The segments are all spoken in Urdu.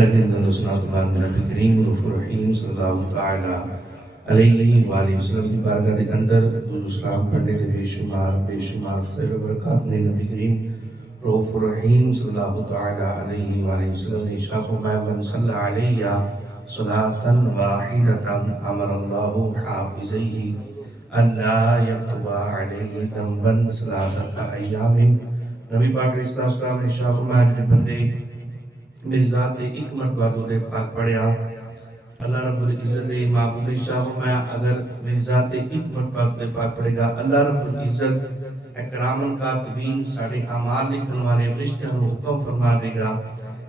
نبی کریم رحیم صلی اللہ تعالی علیہ وآلہ وسلم کی بارگاہ کے اندر درود و سلام پڑھنے کے بے شمار فضائل و برکات نے نبی کریم رؤوف الرحیم صلی اللہ تعالی علیہ وآلہ وسلم نے ارشاد فرمایا من صلی علیہ صلاۃ واحدۃ امر اللہ حافظیہ اللہ یکتب علیہ ذنبا ثلاثۃ ایام۔ نبی پاک علیہ السلام نے ارشاد فرمایا کہ بندے میری ذات نے ایک مرتبہ درود پاک پڑھیا، اللہ رب العزت معبود شاہ فرمایا اگر میری ذات ایک مرتبہ درود پاک پڑھے گا، اللہ رب العزت اکرام الکاتبین سارے اعمال لکھنے والے فرشتوں کو حکم فرما دے گا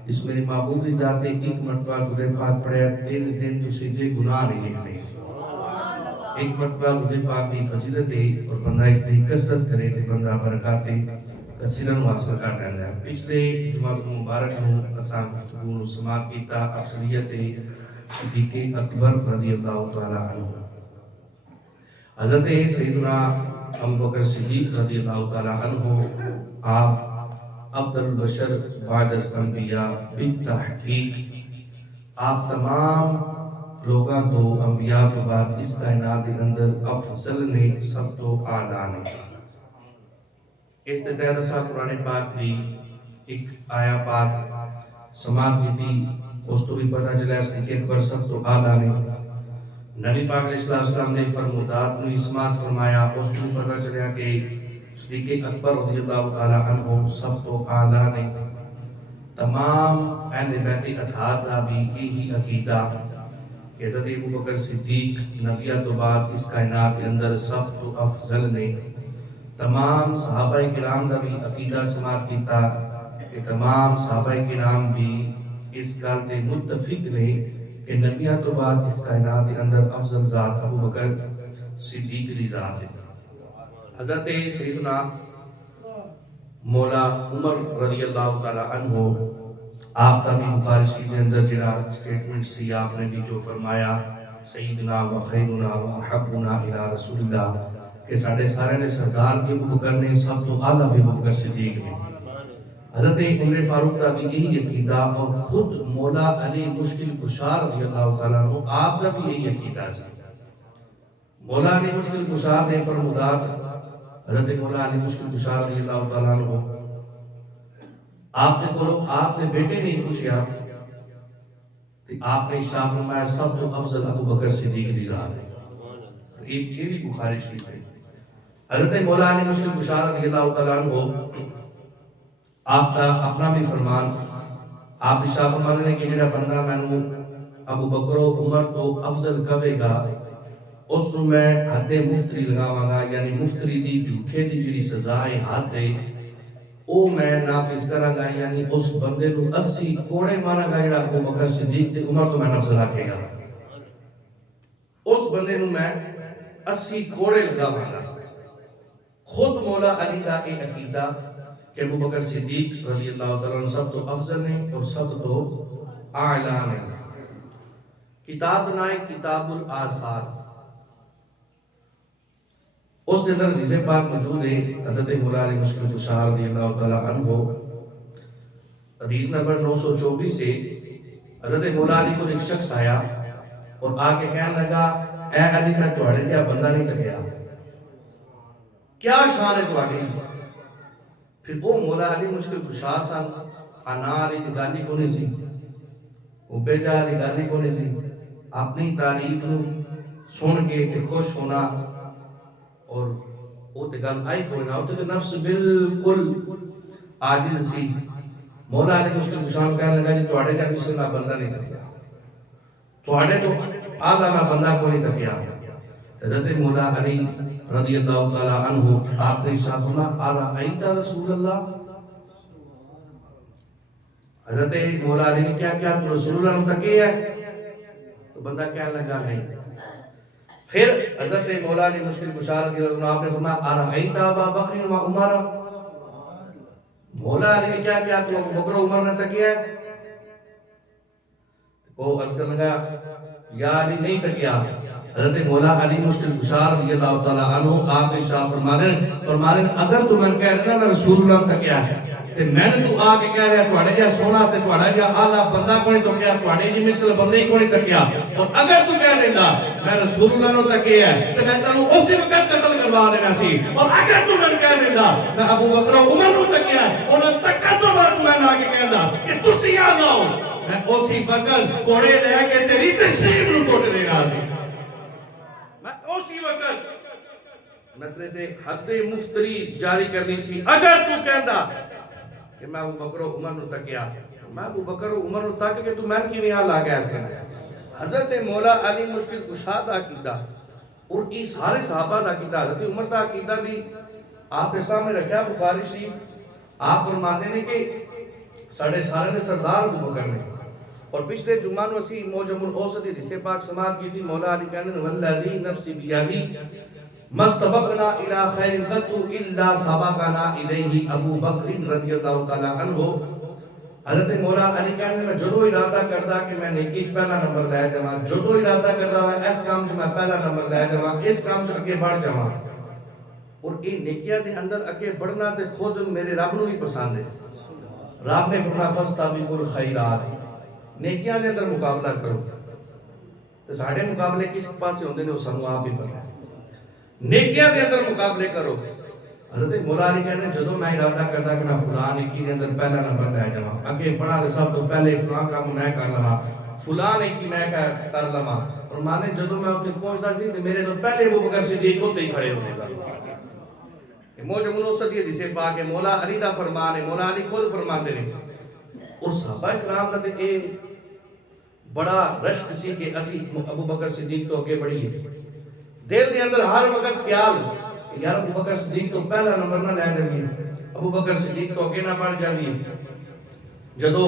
اس میری معبود کی ذات ایک مرتبہ درود پاک پڑھیا 3 دن تو سیدھے گناہ نہیں لکھنے۔ ایک مرتبہ درود پاک کی فضیلت ہے اور بندہ اس کی کثرت کرے تو بندہ برکاتیں کثیرن حاصل کر لینا ہے۔ پچھلے جمعہ مبارک میں اساں گفتگو سماعت کیتا اکثریت صدیق اکبر رضی اللہ تعالی عنہ، حضرت سیدنا ابوبکر صدیق رضی اللہ تعالی عنہ آپ افضل البشر بعد الانبیاء بالتحقیق، آپ تمام لوگاں تو انبیاء کے بعد اس کائنات کے اندر افضل نے سب تو اعلیٰ نے۔ اس کے تحت سا قرآن پاک کی ایک آیا پاک سماعت کی تھی، اس تو بھی پتہ چلا اس کے اکبر سب تو اعلیٰ نے۔ نبی پاک علیہ السلام نے فرمودات میں سماعت فرمایا، اس کو پتہ چلا کہ صدیق اکبر رضی اللہ تعالی عنہ سب تو اعلیٰ نے۔ تمام اہل بیت اطہار کا بھی یہی عقیدہ کہ حضرت ابوبکر صدیق نبیوں تو بعد اس کائنات کے اندر سب تو افضل نے۔ تمام صحابہ کرام کا بھی عقیدہ سماعت کیتا کہ تمام صحابہ کرام بھی اس گل تے متفق نے کہ نبیوں تو بعد اس کائنات کے اندر افضل ذات ابوبکر صدیق کی ذات ہے۔ حضرت سیدنا مولا عمر رضی اللہ تعالی عنہ آپ کا بھی بخاری شریف کے اندر جڑا سٹیٹمنٹ سی آپ نے بھی جو فرمایا سیدنا و خیرنا و احبنا الی رسول اللہ کہ سارے سارے نے سردار کے ابوبکر نے سب تو اعلیٰ بھی ابوبکر صدیق نے۔ حضرت عمر فاروق کا بھی یہی عقیدہ اور خود مولا علی مشکل کشا رضی اللہ تعالیٰ عنہ آپ کا بھی یہی عقیدہ سی۔ مولا علی مشکل کشا نے فرمودات حضرت مولا علی مشکل کشا رضی اللہ تعالیٰ عنہ آپ نے بولو آپ نے بیٹے نہیں پوچھا کہ آپ نے ارشاد فرمایا سب تو افضل ابوبکر صدیق کی ذات ہے۔ یہ بھی بخاری شریف ہے۔ حضرت مولا علی مشکل کشا رضی اللہ تعالیٰ عنہ آپ کا اپنا بھی فرمان آپ ارشاد فرماتے ہیں کہ جڑا بندہ مینوں ابو بکر و عمر تو افضل کہے گا اس کو میں حد مفتری لگاواں گا، یعنی مفتری دی جھوٹے دی جڑی سزا ہے حد ہے او میں نافذ کراں گا، یعنی اس بندے نو 80 کوڑے ماراں گا جڑا ابو بکر صدیق تے عمر تو میں افضل آکھے گا، اس بندے نو میں 80 کوڑے لگاواں گا۔ خود مولا علی کا یہ عقیدہ کہ ابو بکر صدیق رضی اللہ تعالیٰ عنہ سب تو افضل نے اور سب تو اعلیٰ نے۔ کتاب بنائے کتاب الآثار، اس کے اندر حدیث پاک موجود ہے حضرت مولا علی مشکل کشا رضی اللہ تعالیٰ عنہ حدیث نمبر 924 سے حضرت مولا علی کو ایک شخص آیا اور آ کے کہنے لگا اے علی میں تہاڈے کیا بندہ نہیں تکیا، کیا شان ہے تہاڈی؟ پھر وہ مولا علی مشکل کشا سن، انا علی دی گالی کو نہیں سی، اوبے جا علی گالی کو نہیں سی، اپنی تعریف سن کے تے خوش ہونا اور وہ تے گل آئی کوئی نہ، وہ تے نفس بالکل عاجز سی۔ مولا علی مشکل کشا کہنے لگا جی تہاڈے کیا کسی کا بندہ نہیں تکیا، تہاڈے تو اعلیٰ میں بندہ کو نہیں تکیا۔ حضرت مولا علی رضی اللہ تعالیٰ عنہ آپ نے ارشاد فرمایا ارأیت رسول اللہ، حضرت مولا علی نے کیا تو رسول اللہ نے تکیا ہے؟ تو بندہ کہنے لگا نہیں۔ پھر حضرت مولا علی مشکل کشا رضی اللہ عنہ آپ نے فرمایا ارأیت ابا بکر و عمر، مولا علی نے کیا تو ابو بکر و عمر نے تکیا ہے؟ وہ عرض کرنے لگا یا علی نہیں تکیا۔ حضرت مولا علی مشکل کشا رضی اللہ تعالیٰ عنہ آپ ارشاد فرمانے اگر تمہیں کہہ دینا میں رسول اللہ تک کیا ہے تے میں نے تو آ کے کہہ رہا تواڈے جا سونا تے تواڈا جا اعلیٰ بندہ کوئی تو کیا تواڈے جی مثل بندے کوئی تکیا اور اگر تو کہہ دیندا میں رسول اللہ نو تکیا ہے تے میں تانوں اسی وقت قتل کروا دینا سی اور اگر تو میں کہہ دیندا میں ابو بکر و عمر نو تکیا انہاں تکا تو بعد میں آ کے کہندا کہ تسی آ جاؤ میں اسی وقت کوڑے لے کے تیری تشریف نو کوٹ دینا سی میں اسی وقت میں تے حد مفتری جاری کرنی سی اگر تو کہندا کہ میں ابو بکر و عمر نو تکیا میں ابو بکر و عمر نو تک کہ تو میں کی نہیں آ گیا اس حضرت مولا علی مشکل کشا دا عقیدہ اور یہ سارے صحابہ دا عقیدہ حضرت عمر دا عقیدہ بھی آپ کے سامنے رکھا بخاری شریف آپ فرماتے ہیں کہ ساڑھے سارے سردار ابو بکر نے اور پچھلے جمعہ نو اسی موجم الاوسط حدیث پاک سماعت کی تھی مولا علی کہنے والذی نفسی بیدی مستبقنا الى خیر قط الا سبقنا الیہ ابو بکر رضی اللہ تعالی عنہ حضرت مولا علی کہنے میں جدو ارادہ کردا کہ میں نیکی پہلا نمبر لے جاواں جدو ارادہ کردا ہے اس کام سے میں پہلا نمبر لے جاواں اس کام سے اگے بڑھ جاواں اور یہ نیکیاں دے اندر اگے بڑھنا تے خود میرے رب نو بھی پسند ہے رب نے فرمایا فاستبقوا الخیرات نیکیاں دے اندر مقابلہ کرو تے ساڈے مقابلے کس پاسے ہوندے نے او سانوں آپ ہی پتہ ہے نیکیاں دے اندر مقابلے کرو حضرت مولا علی کہنے جدو میں ارادہ کردا کہ میں فلاں نیکی دے اندر پہلا نمبر لے جاواں اگے بڑھا تے سب تو پہلے فلاں کام میں کر لواں فلاں نیکی میں کر لواں اور مانے جدو میں اوتھے پہنچدا سی تے میرے تو پہلے ابو بکر صدیق اوتھے ہی کھڑے ہوندے سن موجب الاوسط حدیث پاک ہے مولا علی دا فرمان ہے مولا علی خود فرماتے ہیں اور صحابہ کرام دا تے اے بڑا رشک سی کہ اسی ابو بکر صدیق تو اگے بڑھیے دل دے اندر ہر وقت خیال یار ابو بکر صدیق تو پہلا نمبر نہ لے جائیے ابو بکر صدیق تو اگے نہ بڑھ جائیے جدو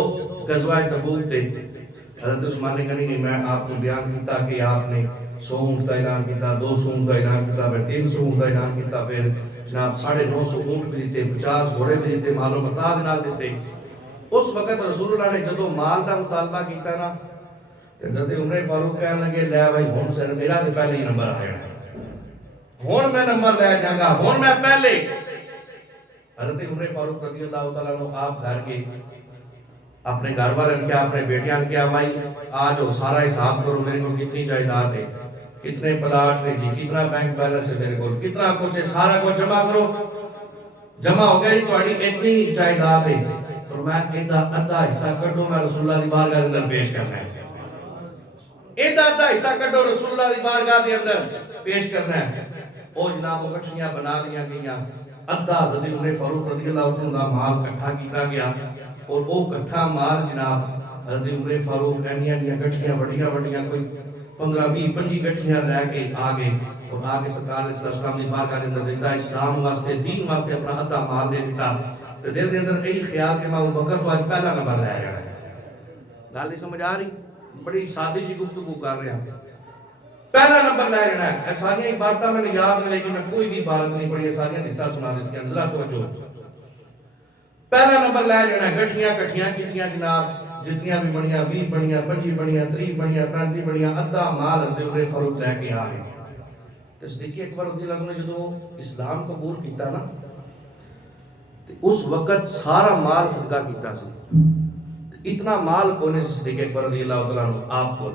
غزوہ تبوک تے حضرت عثمان نے کہا میں آپ کو بیان کیتا کہ آپ نے 100 اونٹ کا اعلان کیتا 200 اونٹ کا اعلان کیتا پھر 300 اونٹ کا اعلان کیتا پھر جناب 950 اونٹ بھی دیتے 50 گھوڑے بھی دیتے مال و متاع دے نال دیتے اس وقت رسول اللہ نے جدو مال دا مطالبہ کیتا نا حضرت عمر فاروق کہنے لگے لے بھائی ہن سر میرا تے پہلے ہی نمبر آیا ہن میں نمبر لے جاؤں گا ہن میں پہلے حضرت عمر فاروق رضی اللہ تعالیٰ عنہ آپ گھر کے اپنے گھر والوں کیا اپنے بیٹیاں نے کیا بھائی آج وہ سارا حساب کرو میرے کو کتنی جائیداد ہے کتنے پلاٹ نے جی کتنا بینک بیلنس ہے میرے کو کتنا کچھ ہے سارا کچھ جمع کرو جمع ہو گیا جی تہاڈی اتنی جائیداد ہے اور میں ایدا ادھا حصہ کڈو میں رسول اللہ دی بارگاہ دے اندر پیش کرنا ہے ایدا ادھا حصہ کڈو رسول اللہ دی بارگاہ دے اندر پیش کرنا ہے او جناب وہ کٹھیاں بنا لیاں گئیاں ادھا حضرت عمر فاروق رضی اللہ عنہ دا مال اکٹھا کیتا گیا اور وہ کٹھا مال جناب حضرت عمر فاروق اینیاں دیاں کٹھیاں بڑیاں بڑیاں کوئی 15 20 25 کٹھیاں لے کے آگے اور آگے سرکار علیہ السلام دی بارگاہ دے اندر دیتا اسلام واسطے دین واسطے اپنا ادھا مال دے دیتا تے دل دے اندر یہی خیال کہ میں ابو بکر تو آج پہلا نمبر لے جانا ہے گل نہیں سمجھ آ رہی بڑی سادی جی گفتگو کر رہا پہلا نمبر لے جانا ہے اے ساری عبارتاں میں نے یاد نہیں لیکن میں کوئی بھی عبارت نہیں پڑھی ساری حصہ سنا دیتی ہیں ذرا توجہ پہلا نمبر لے جانا ہے گٹھیاں کٹھیاں کیتیاں جناب جتنیاں بھی بنیاں 20 بنیاں 25 بنیاں 30 بنیاں 35 بنیاں ادھا مال حضرت عمر فاروق لے کے آ گئے تے صدیق اکبر رضی اللہ عنہ نے جدوں اسلام قبول کیتا نا تے اس وقت سارا مال صدقہ کیتا سی اتنا مال کونے سے صدیق اکبر رضی اللہ تعالیٰ عنہ آپ کو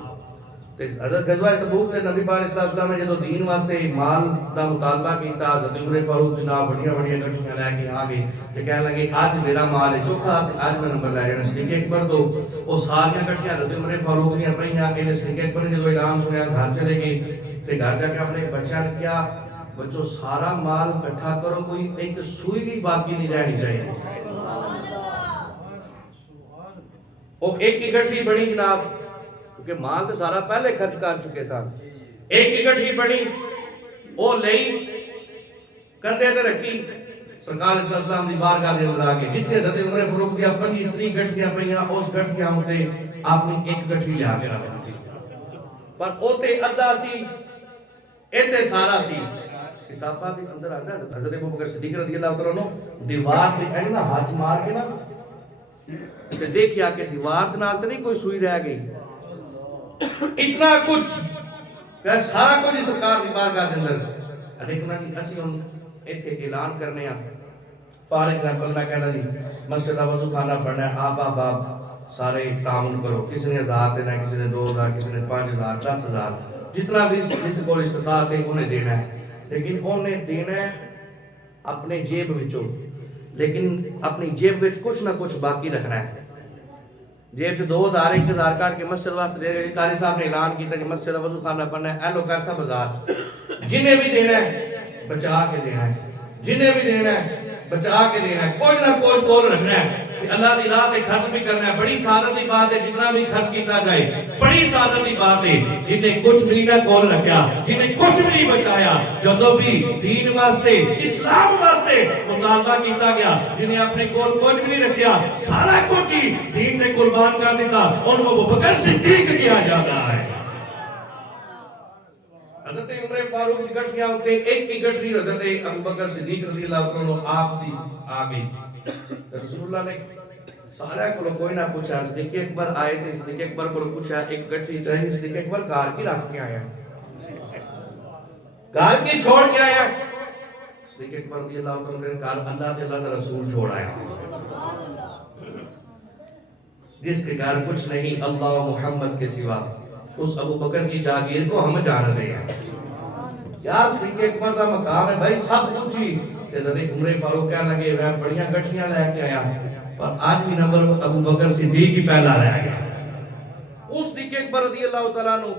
تے حضرت غزوہ تبوک تے نبی پاک علیہ السلام نے جدوں دین واسطے مال دا مطالبہ کیتا حضرت عمر فاروق جناب بڑیاں بڑیاں گٹھیاں لے کے آ گئے تے کہنے لگے آج میرا مال ہے چوکھا تے آج میں نمبر لے جانا صدیق اکبر تو وہ ساریاں گٹھیاں حضرت عمر فاروق دیاں پئیاں کہ صدیق اکبر نے جدوں اعلان سنیا گھر چلے گئے تے گھر جا کے اپنے بچیاں نے کیا بچوں سارا مال اکٹھا کرو کوئی ایک سوئی بھی باقی نہیں رہنی چاہیے وہ ایک ہی گٹھی بنی جناب کیونکہ مال تو سارا پہلے خرچ کر چکے سن ایک ہی گٹھی بنی وہ لئی کندھے تے رکھی سرکار علیہ السلام دی بارگاہ دے اندر آ کے جتنے حضرت عمر فاروق دی 25 30 گٹھیاں پئیاں اس گٹھیاں تے اپنی ایک گٹھی لیا کے رکھ دی پر اوتے ادھا سی ایتے سارا سی کتاباں دے اندر آندا حضرت ابو بکر صدیق رضی اللہ تعالیٰ عنہ دیوار تے اینا ہاتھ مار کے نا تے دیکھیا کہ دیوار دے نال تے نہیں کوئی سوئی رہ گئی اتنا کچھ کہ سارا کچھ سرکار دی بارگاہ دے اندر لیکن جی اسی ہن ایتھے اعلان کرنے ہاں فار ایگزامپل میں کہنا جی مسجد کا وضو خانہ پڑھنا ہے، آپ سارے تعاون کرو، کسی نے 1000 دینا ہے، کسی نے 2000، کسی نے 5000، 10000، جتنا بھی جس کو استطاعت ہے انہیں دینا ہے، لیکن انہیں دینا ہے اپنے جیب وچوں، لیکن اپنی جیب وچ کچھ نہ کچھ باقی رکھنا ہے۔ جیب سے 2000 1000 کاٹ کے مسجد واسطے دے رہے، قاری صاحب نے اعلان کیتا کہ مسجد کا وضو خانہ پڑھنا ہے، ایلو کر سا بازار، جنہیں بھی دینا ہے بچا کے دینا ہے، جنہیں بھی دینا ہے بچا کے دینا ہے، کچھ نہ کچھ کول رکھنا ہے کہ اللہ دی راہ پہ خرچ بھی کرنا ہے۔ بڑی سعادت کی بات ہے جتنا بھی خرچ کیتا جائے، بڑی سعادت کی بات ہے جنہیں کچھ بھی نہ کول رکھیا، جنہیں کچھ بھی نہیں بچایا، جدوں بھی دین واسطے اسلام واسطے مطالبہ کیتا گیا، جنہیں اپنے کول کچھ بھی نہیں رکھیا، سارا کچھ ہی دین پہ قربان کر دیتا، ان کو ابوبکر صدیق کیا جاتا ہے۔ حضرت عمر فاروق کی گٹھیاں ہوتے ایک کی گٹھی حضرت ابوبکر صدیق رضی اللہ عنہ آپ دی آگئی، رسول اللہ نے سارا کو کوئی نہ پوچھا، صدیق اکبر آئے تھے، صدیق اکبر کو پوچھا ایک گٹھی چاہیے، صدیق اکبر کار کی رکھ کے آیا، کار کی چھوڑ کے آیا، صدیق اکبر رضی اللہ عنہ نے کار اللہ تے اللہ کا رسول چھوڑ آیا، جس کے گھر کچھ نہیں اللہ محمد کے سوا، اس ابو بکر کی جاگیر کو ہم جانتے ہیں۔ یا صدیق اکبر دا مقام ہے بھائی سب کچھ ہی، حضرت عمر فاروق کہنے لگے میں بڑیاں گٹھیاں لے کے آیا، پر آج بھی نمبر ابو بکر صدیق ہی پہلا رہ گیا۔ اس صدیق اکبر رضی اللہ تعالیٰ عنہ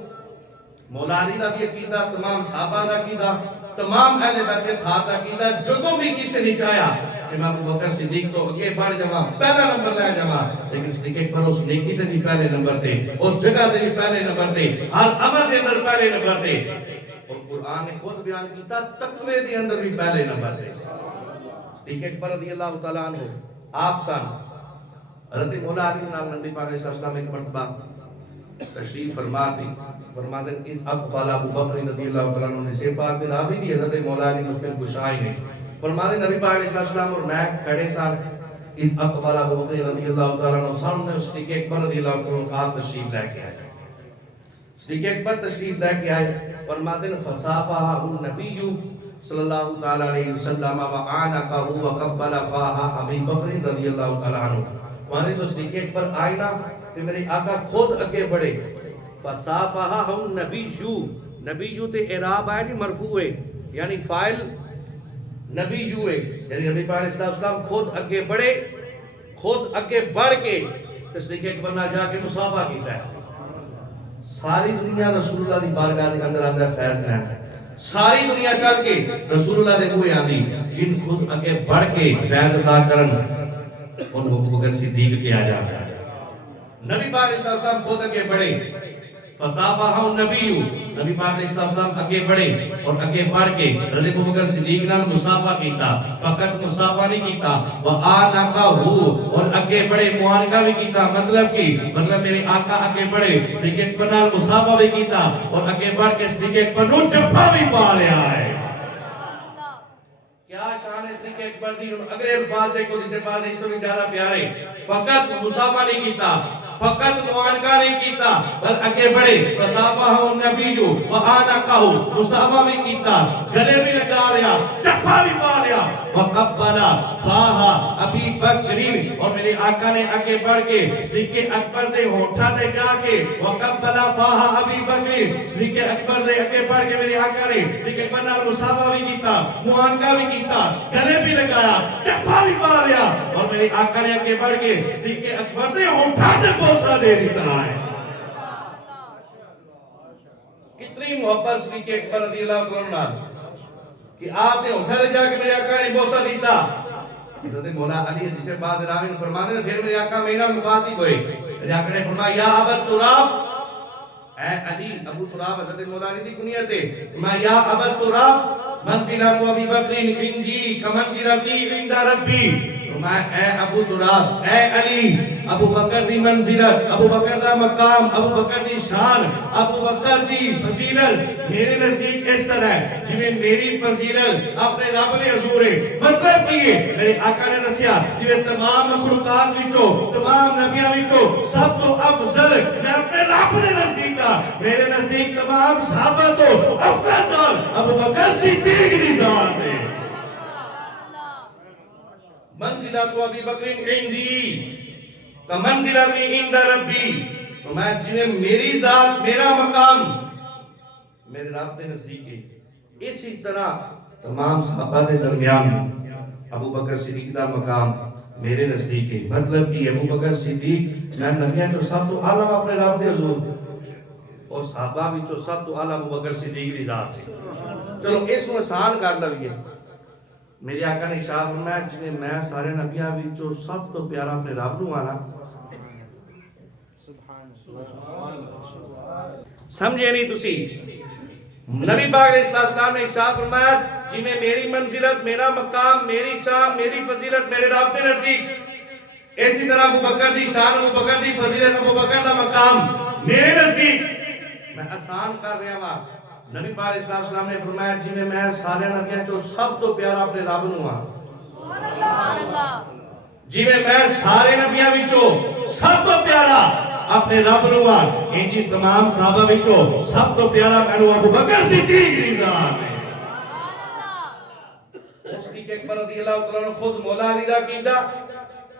مولا علی دا بھی عقیدہ، تمام صحابہ دا عقیدہ، تمام اہل بیت اطہار دا عقیدہ، جدوں بھی کسی نے چاہیا کہ میں ابو بکر صدیق تو اگے بڑھ جاواں، پہلا نمبر لے جاواں، لیکن صدیق اکبر اس نیکی تے بھی پہلے نمبر تے، اس جگہ تے بھی پہلے نمبر تے، ہر عمل دے اندر پہلے نمبر تے، اور قرآن نے خود بیان کیتا تقوی دے اندر بھی پہلے نمبر تے۔ صدیق اکبر رضی اللہ تعالیٰ عنہ آپ سن، حضرت مولا علی نال نبی پاک علیہ السلام ایک مرتبہ تشریف فرما دی، فرما دیں اس اقبال ابو بکر رضی اللہ تعالیٰ عنہ نے سے پاک دن آبی دی، حضرت مولا علی نے اس پر گشائی نہیں، فرما دیں نبی پاک علیہ السلام اور میں کھڑے ساتھ اس اقبال ابو بکر رضی اللہ تعالیٰ عنہ سامنے صدیق اکبر رضی اللہ تعالیٰ عنہ آپ تشریف لے کے آئے، صدیق اکبر تشریف لے کے آئے، فرما دیں فصافحہ النبی صلی اللہ تعالیٰ علیہ وسلم وعانقہ وقبل فاہا ابی بکر رضی اللہ تعالیٰ عنہ، وہاں تو صدیق اکبر آئے نا کہ میرے آقا خود اگے بڑھے، فصافحہ النبی نبی تے اعراب آئے نہیں مرفوع ہے، یعنی فائل نبی ہے، یعنی نبی پاک علیہ السلام خود اگے بڑھے، خود اگے بڑھ کے صدیق اکبر نہ جا کے مصافحہ کیتا ہے۔ ساری دنیا رسول اللہ دی بارگاہ کے اندر آتا ہے فیض ہے، ساری دنیا چل کے رسول اللہ دے کوئی آندی جن خود اگے بڑھ کے فیض عطا کرن ان کو بکر صدیق کیا جاتا ہے۔ نبی پاک علیہ السلام خود اگے بڑھے، فصافحہ النبی نبی پاک علیہ السلام اگے بڑھے اور اگے بڑھ کے حضرت ابوبکر صدیق نال مصافحہ کیتا، فقط مصافحہ نہیں کیتا وآنقہ اور اگے بڑھے معانقہ بھی کیتا، مطلب میرے آقا اگے بڑھے صدیق اکبر نال مصافحہ بھی کیتا اور اگے بڑھ کے صدیق اکبر نو جھپا بھی پا لیا ہے۔ کیا شان ہے صدیق اکبر دی، اگلے الفاظ دیکھو جسے بات اس کو بھی زیادہ پیارے، فقط مصافحہ نہیں کیتا، فقط معانقہ نہیں کیتا، بل اگے بڑھے فصافحہ النبی وآنقہ مصافحہ بھی کیتا، گلے بھی لگا لیا، چپا بھی پا لیا، وقبل فاہا ابی بکر اور میرے آقا نے اگے بڑھ کے صدیق اکبر دے ہونٹھا دے جا کے وقبل فاہا ابی بکر صدیق اکبر دے اگے بڑھ کے میرے آقا نے صدیق اکبر نال مصافحہ بھی کیتا، معانقہ بھی کیتا، گلے بھی لگایا، چپا بھی پا لیا اور میرے آقا نے اگے بڑھ کے صدیق اکبر دے ہونٹھا دے بوسہ دے دیتا ہے۔ کتنی محبت صدیق اکبر رضی اللہ عنہ کہ آپ نے اٹھا دے جا کے میرے آقا نے بوسہ دیتا۔ حضرت مولا علی جسے بعد راوی نے فرمانے نے پھر میرے آقا میرا مخاطب ہوئے، میرے آقا نے فرمایا یا ابا تراب، اے علی، ابو تراب حضرت مولا علی دی کنیت ہے، فرمایا یا ابا تراب منزلۃ ابی بکر عندی کمنزلتی عند ربی، فرمایا اے ابو تراب، اے علی، ابو بکر دی منزلت، ابو بکر دا مقام، ابو بکر دی شان، ابو بکر دی فضیلت میرے نزدیک اس طرح ہے جویں میری فضیلت اپنے رب دے حضور ہے۔ مطلب یہ میرے آقا نے دسیا جویں تمام مخلوقات وچوں، تمام نبیاں وچوں سب تو افضل میں اپنے رب دے نزدیک ہاں، میرے نزدیک تمام صحابہ تو افضل ابو بکر صدیق دی ذات ہے۔ منزلۃ ابی بکر عندی کمنزلۃ عند ربی، فرمایا جویں میری ذات میرا مقام میرے رب کے نزدیک ہے، اسی طرح تمام صحابہ کے درمیان ابو بکر صدیق کا مقام میرے نزدیک ہے۔ مطلب کہ ابو بکر صدیق میں نبیاں جو سب تو اعلیٰ اپنے رب دے حضور، اور صحابہ وچوں سب تو اعلیٰ ابو بکر صدیق دی ذات ہے۔ چلو اس کو آسان کر لئیے، میرے آقا نے ارشاد فرمایا جویں میں سارے نبیاں وچوں سب تو پیارا اپنے رب نوں آنا، سمجھے نہیں تسی؟ نبی پاک علیہ السلام نے ارشاد فرمایا جویں میری منزلت میرا مقام میری شان میری فضیلت میرے رب کے نزدیک، اسی طرح ابو بکر دی شان ابو بکر دی فضیلت ابو بکر دا مقام میرے نزدیک۔ میں آسان کر رہا ہاں، نبی پاک علیہ السلام نے فرمایا جویں میں سارے نبیاں چوں سب تو پیارا اپنے رب نوں ہاں، جویں میں سارے نبیاں وچوں سب تو پیارا اپنے رب نوں ہاں، انجی تمام صحابہ وچوں سب تو پیارا مینوں ابو بکر صدیق دی ذات ہے۔ صدیق اکبر رضی اللہ تعالیٰ عنہ خود مولا علی دا کیتا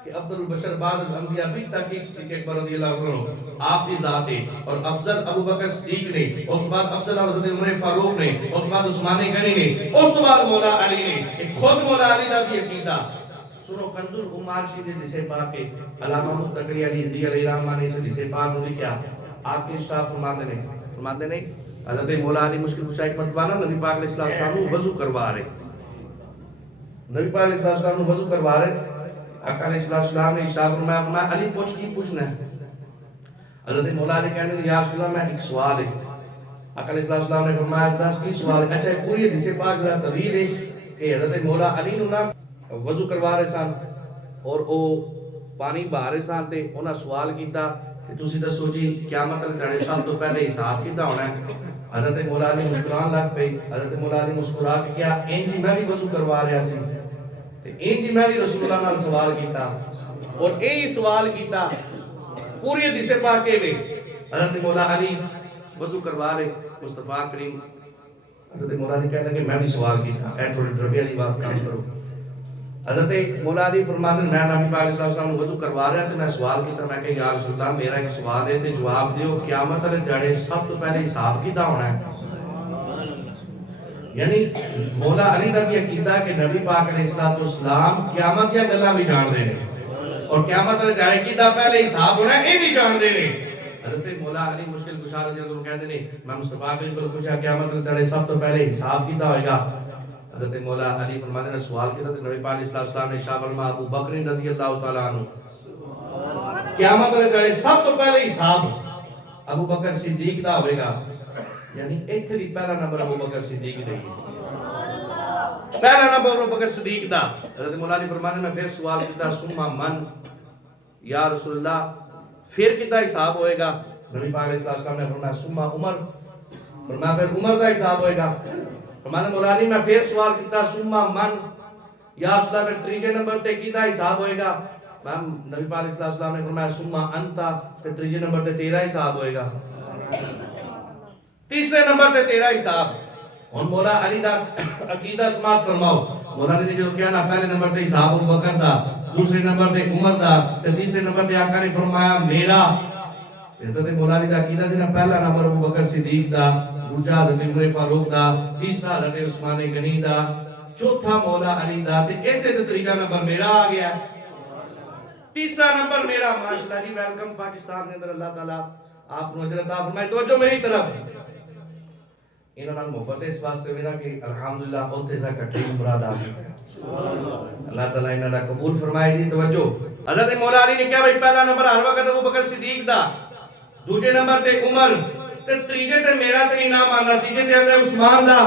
کہ افضل البشر بعد از انبیاء بھی تحقیق صدیق اکبر رضی اللہ عنہ آپ کی ذات ہے، اور افضل ابو بکر صدیق نے، اس بعد افضل حضرت عمر فاروق نے، اس بعد عثمان غنی نے، اس بعد مولا علی نے، کہ خود مولا علی دا بھی عقیدہ سنو کنز الامال شیدے جسے پاک کے علامہ متقی علی ہندی علیہ الرحمہ نے سے جسے پاک نے کیا آپ کے ارشاد فرماتے نے حضرت مولا علی مشکل کشا ایک مرتبہ نبی پاک علیہ السلام نے وضو کروا رہے، نبی پاک علیہ السلام نے وضو کروا رہے، آقا علیہ السلام نے ارشاد فرمایا علی پوچھ کی پوچھنا ہے؟ حضرت مولا علی کہنے لگے یا رسول اللہ میں ایک سوال ہے، آقا علیہ السلام نے فرمایا 10 کی سوال ہے؟ اچھا پوری حدیث پاک ذرا طویل ہے کہ حضرت مولا علی نے نا وضو کروا رہے سن اور او پانی بہا رہے سن تے انہاں سوال کیتا کہ تسی دسو جی قیامت والے دن سب تو پہلے حساب کیتا ہونا ہے؟ حضرت مولا علی مسکران لگ پئی، حضرت مولا علی مسکرا کے کیا این جی میں بھی وضو کروا رہا سی تے این جی میں بھی رسول اللہ نال سوال کیتا اور یہی سوال کیتا پوری حدیث پاک کے وے حضرت مولا علی وضو کروا رہے، مصطفیٰ کریم حضرت مولا علی کہنے لگے میں بھی سوال کیتا اے تھوڑی ڈربی والی بات کام کرو۔ حضرت مولا علی فرماتے ہیں میں نبی پاک علیہ السلام نے وضو کروا رہا تھا، میں سوال کیتا، میں کہ یا رسول اللہ میرا ایک سوال ہے تے جواب دیو قیامت والے دن سب تو پہلے حساب کیتا ہونا ہے؟ یعنی مولا علی دا بھی عقیدہ کہ نبی پاک علیہ السلام قیامت یا گلاں بھی جان دے اور قیامت والے دن کیتا پہلے حساب ہونا ہے یہ بھی جان دے۔ حضرت مولا علی مشکل کشا رضی اللہ عنہ کہتے ہیں میں مصطفیٰ کریم کو پوچھا قیامت والے دن سب تو پہلے حساب کیتا ہوئے گا؟ حضرت مولا علی فرماتے ہیں سوال کیا تھا نبی پاک علیہ السلام نے ارشاد فرمایا ابو بکر رضی اللہ تعالیٰ عنہ قیامت والے دن سب تو پہلے حساب ابو بکر صدیق دا ہوئے گا، یعنی ایتھے بھی پہلا نمبر ابو بکر صدیق دے گی، پہلا نمبر ابو بکر صدیق دا۔ حضرت مولا علی فرماتے ہیں میں پھر سوال کیتا ثم من یا رسول اللہ پھر کتا حساب ہوئے گا؟ نبی پاک علیہ السلام نے فرمایا ثم عمر، فرمایا پھر عمر دا حساب ہوئے گا۔ فرماتے مولا علی میں پھر سوال کیتا ثم من یا رسول اللہ پھر تیسرے نمبر تے کیتا حساب ہوئے گا؟ نبی پاک علیہ السلام نے فرمایا ثم انت، تے تیسرے نمبر تے تیرا حساب ہوئے گا، تیسرے نمبر تے تیرا حساب۔ ہن مولا علی دا عقیدہ سماعت فرماؤ، مولا علی نے جو کہنا پہلے نمبر تے حساب ابو بکر دا، دوسرے نمبر تے عمر دا، تے تیسرے نمبر تے آقا نے فرمایا میرا۔ حضرت مولا علی دا عقیدہ سی نا پہلا نمبر ابو بکر صدیق دا، دوسرا حضرت عمر فاروق دا، تیسرا حضرت عثمان غنی دا، چوتھا مولا علی دا، تے ایتھے تے تیسرا نمبر میرا آ گیا، تیسرا نمبر میرا۔ ماشاءاللہ جی ویلکم پاکستان دے اندر اللہ تعالیٰ آپ کو اجر عطا فرمائے۔ توجہ میری طرف، انہاں نال محبت اس واسطے میرا کہ الحمدللہ اوتھے سا کٹھے مراد آ گئی، اللہ تعالیٰ انہاں دا قبول فرمائے جی۔ توجہ حضرت مولا علی نے کہا بھائی پہلا نمبر ہر وقت ابو بکر صدیق دا، دوسرے نمبر تے عمر، تے تیجے تے میرا تے نہیں نام آنا، تیجے تے اندر عثمان دا،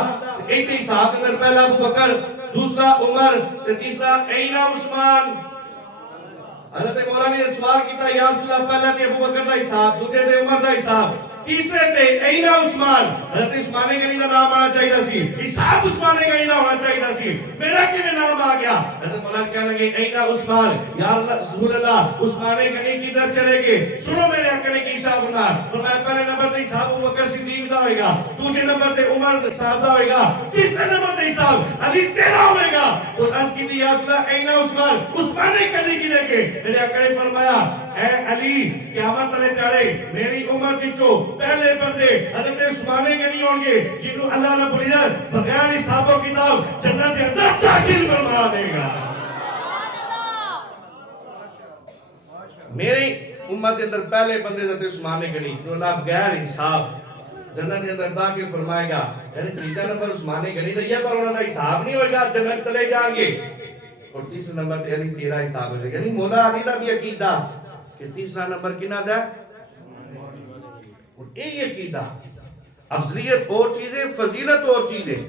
ایک تے حساب اندر پہلا ابو بکر، دوسرا عمر، تے تیسرا اینا عثمان۔ حضرت مولا نے سوال کیتا یا رسول اللہ پہلا تے ابو بکر دا حساب، دوسرے تے عمر دا حساب، تیسرے تے اینا عثمان، حضرت عثمان غنی کا نام آنا چاہیے سی، اسحاق عثمان غنی کا ہونا چاہیے سی، میرا کیویں نام آ گیا؟ حضرت مولا کہنے لگے اینا عثمان، یا اللہ رسول اللہ عثمان غنی کدھر چلے گئے؟ سنو میرے آقا نے کی صاحب فرمایا، فرمایا پہلے نمبر تے صاحب ابو بکر صدیق دا ہوئے گا، دوسرے نمبر تے عمر صاحب دا ہوئے گا، تیسرے نمبر تے صاحب علی تیرا ہوئے گا۔ تو عرض کی تھی یا رسول اللہ اینا عثمان، عثمان غنی کی دے کے میرے آقا نے فرمایا اے علی قیامت تلے چاڑے میری امت وچوں پہلے بندے حضرت عثمان غنی ہون گے جنہوں اللہ رب العزت بغیر حساب و کتاب جنت کے اندر داخل فرما دے گا۔ میری امت کے اندر پہلے بندے حضرت عثمان غنی جنہوں اللہ بغیر حساب جنت کے اندر داخل فرمائے گا۔ یعنی تیسرا نمبر عثمان غنی دا یہ پر انہوں کا حساب نہیں ہوئے گا، جنت چلے جائیں گے۔ اور تیسرا نمبر یعنی تیرا حساب ہوئے گا، یعنی مولا علی دا بھی عقیدہ کہ تیسرا نمبر کنا دا اور اے عقیدہ افضلیت اور چیزیں فضیلت اور چیزیں۔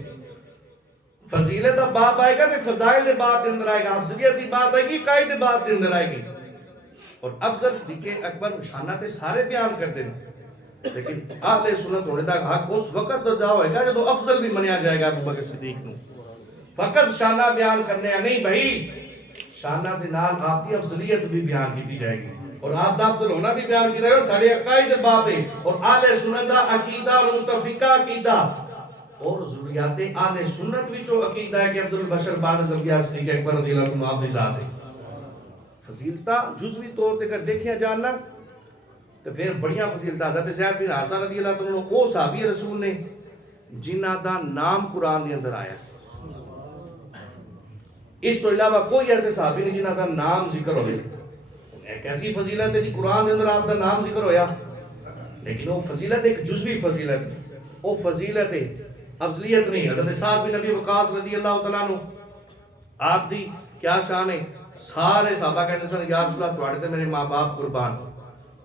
فضیلت اب باب آئے گا تو فضائل باب دے اندر آئے گا، افضلیت دی بات آئے گی قائد باب دے اندر آئے گی۔ اور افضل صدیق اکبر شانات سارے بیان کر دیں، لیکن اہل سنت ہونے دا حق اس وقت تو جا ہوئے گا جو افضل بھی منیا جائے گا ابو بکر صدیق نو۔ فقط شانہ بیان کرنے ہیں نہیں بھائی، شانہ دے نال آپ کی افضلیت بھی بیان کی جائے گی اور آپ دا افضل ہونا بھی بیان کی جائے گا اور سارے عقائد باب ہے اور اہل سنت دا عقیدہ اور متفقہ عقیدہ اور ضروریات اہل سنت وچوں عقیدہ ہے کہ افضل البشر بعد از انبیاء صدیق اکبر رضی اللہ عنہ آپ دی ذات ہے۔ فضیلتہ جزوی طور تے اگر دیکھیا جاننا تو پھر بڑیاں فضیلتہ حضرت زید بن حارثہ رضی اللہ عنہ او صحابی رسول نے جنہ دا نام قرآن دے اندر آیا، اس تو علاوہ کوئی ایسے صحابی نہیں جنہ دا نام ذکر ہوئے۔ ایک ایسی فضیلت ہے جی قرآن دے اندر آپ دا نام ذکر ہویا، لیکن وہ فضیلت ایک جزوی فضیلت، وہ فضیلت ہے افضلیت نہیں۔ حضرت سعد بن ابی وقاص رضی اللہ تعالیٰ عنہ آپ دی کیا شان ہے؟ سارے صحابہ کہنے سے یا رسول اللہ تواڈے تے میرے ماں باپ قربان،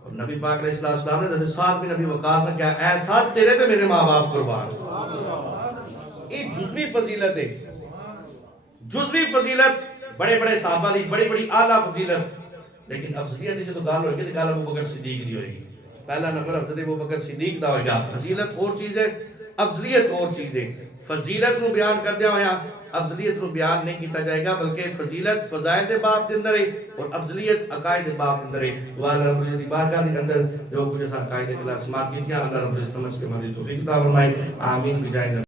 اور نبی پاک علیہ السلام نے حضرت سعد بن ابی وقاص نے کہا اے سعد تیرے تے میرے ماں باپ قربان۔ یہ جزوی فضیلت ہے، جزوی فضیلت بڑے بڑے صحابہ دی بڑی بڑی اعلیٰ فضیلت، لیکن افضلیت جو گال ہوئے گی تو گال ابو بکر صدیق دی ہوئے گی۔ پہلا نمبر حضرت ابو بکر صدیق دا ہوئے گا۔ فضیلت اور چیز ہے، افضلیت اور چیز ہے۔ فضیلت نو بیان کر دیا ہویا، افضلیت نو بیان نہیں کیتا جائے گا، بلکہ فضیلت فضائل دے باب دے اندر ہے اور افضلیت عقائد دے باب دے اندر ہے۔ دعا اللہ رب العزت دی بارگاہ دے اندر جو کچھ ایسا عقائد کے کلاس سماعت کیتیاں اللہ رب العزت سمجھ کے مزید توفیق عطا فرمائے، آمین بجائے